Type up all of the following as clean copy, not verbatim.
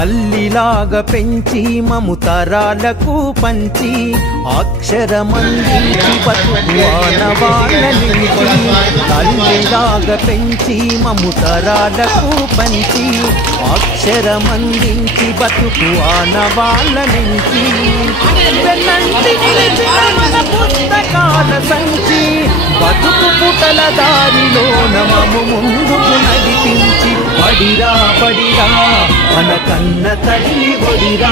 తల్లిలాగా పెంచి మము తరాలకు పంచి అక్షరమందించి బతుకు ఆనవాళ్ళ నుంచి తల్లిలాగా పెంచి మము తరాలకు పంచి అక్షరమందించి బతుకు ఆనవాళ్ళ నుంచి వెన్నంటి నిలిచిన మన పుస్తకాల సంచి బతుకు పుటల దారిలోన మము ముందుకు నడిపించి పడిరా పడిరా మన కన్న తల్లి ఒడిరా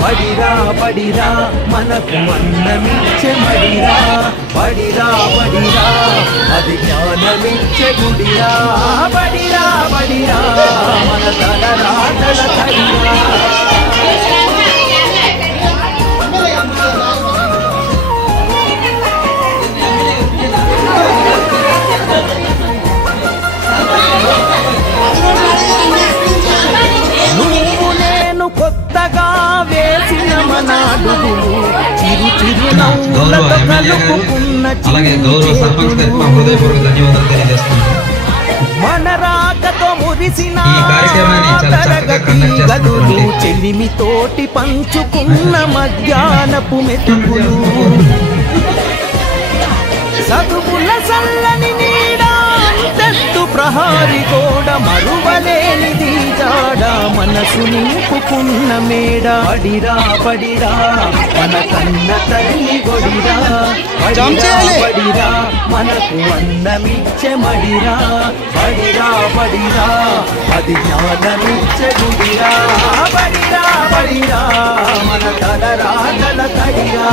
పడిరా పడిరా మనకు అన్నమిచ్చే మడిరా పడిరా పడిరా అది జ్ఞానమిచ్చే గుడిరా పడిరా పడిరా మన తలరాతల తడిరా కొత్తగా వేసిన మన అడుగులు చిరు చిరు నవ్వులతో కలుపుకున్న మన రాకతో మురిసిన తరగతి గదులు చెలిమితోటి పంచుకున్న మధ్యాహ్నపు మెతుకులు చదువుల సల్లని నీడా అంతస్తు ప్రహారి గోడ మరువలేనిది జాడ మనసు నింపుకున్న మేడ పడిరా పడిరా మన కన్న తల్లి గొడిరా పడిరా మనకు అన్నమిచ్చే మడిరా పడిరా పడిరా అది జ్ఞానమిచ్చే గుడిరా పడిరా పడిరా మన తలరాతల తడిరా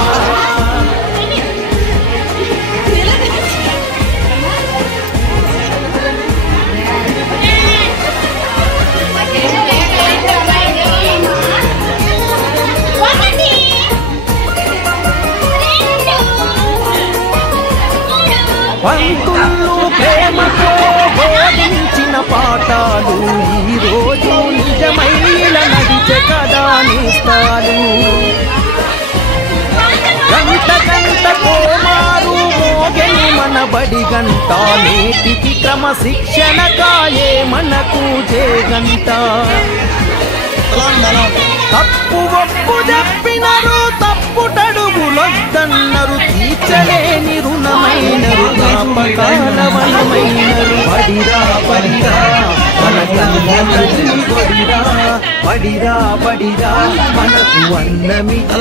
పంతులు ప్రేమతో బోధించిన పాఠాలు ఈరోజు నిజమైన నడిచే కదా నిస్తాలు గంట గంట కోమారు మోగని మన బడి గంట నేటికి క్రమశిక్షణ కాయే మనకు జేగంట తప్పు ఒప్పు చెప్పినరు తప్పుటడుగులొద్దన్నరు తీర్చలేని రుణమైనరు జ్ఞాపకాలవనమైనరు పడిరా పడిరా మన కన్న గొడిరా పడిరా పడిరా మనకు అన్నమిచ్చే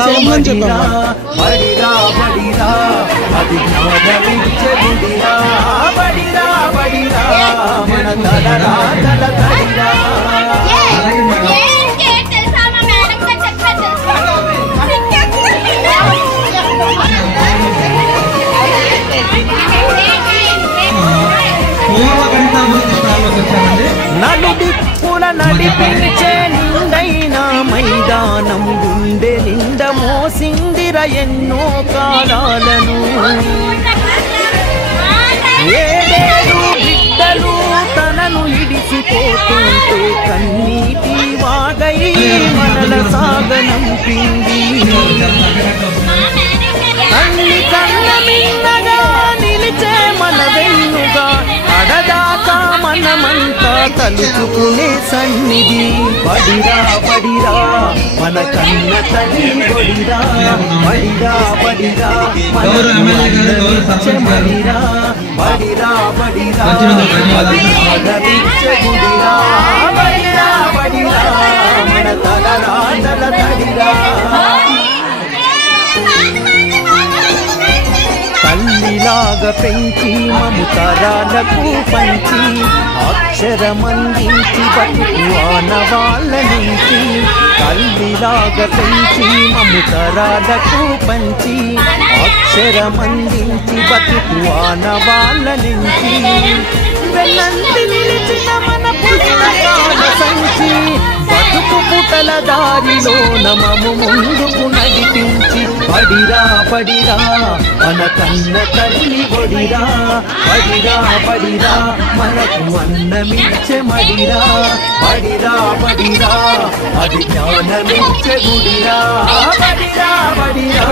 పడిరా పడిరా అది జ్ఞానమిచ్చే గుడిరా పడిరా పడిరా మన తలరాతల తడిరా నలుదిక్కుల నడిపించే నిండైన మైదానం గుండె నిండ మోసిందిర ఎన్నో కాలాలను ఏడేడు బిడ్డలు తనను ఇడిసిపోతుంటే కన్నీటి వాగై మనల సాగనంపింది తల్లి కన్న మిన్నగా నిలిచే మన వెన్నుగా అడదాకా మనమంతా తలుచుకునే సన్నిధి పడిరా పడిరా మన కన్న తల్లి గొడిరా పడిరా పడిరా మడిరా పడిరా పడిరా గుడిరా పడిరా పడిరా మన తలరాతల తడిరా తల్లిలాగా పెంచి మము తరాలకు పంచి అక్షరమందించి బతుకు ఆనవాళ్ళ నుంచి తల్లిలాగా పెంచి మము తరాలకు పంచి అక్షరమందించి బతుకు ఆనవాళ్ళ నుంచి వెన్నంటి నిలిచిన మన పుస్తకాల సంచి బతుకు పుటల దారిలోన మము ముందుకు నడిపించి పడిరా పడిరా మన కన్న తల్లి గొడిరా పడిరా పడిరా మనకు అన్నమిచ్చే మడిరా పడిరా పడిరా అది జ్ఞానమిచ్చే గుడిరా పడిరా పడిరా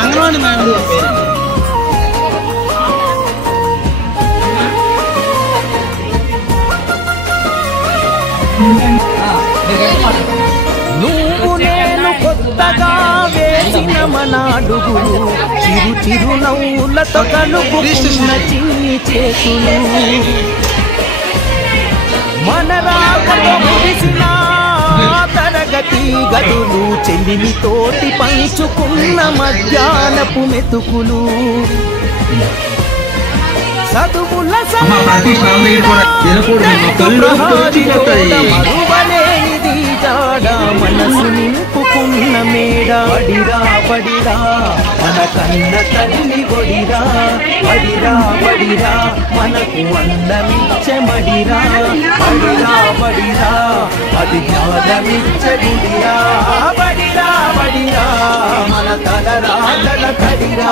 అంగన్వాడి మేడం మన అడుగులు చిరు చిరు నవ్వులతో కలుపుకున్న చిన్ని చేతులు మన రాకతో ముగిసిన తరగతి గదులు చెల్లిమితోటి పంచుకున్న మధ్యాహ్నపు మెతుకులు చదువుల మరువలేనిది జాడ మనసు నింపుకున్న మేడ బడిరా బడిరా మన కన్న తల్లి బడిరా బడిరా బడిరా మనకు అందమిచ్చే మడిరా బడిరా బడిరా అది జ్ఞానమిచ్చే గుడిరా బడిరా బడిరా మన తలరాతల కడిరా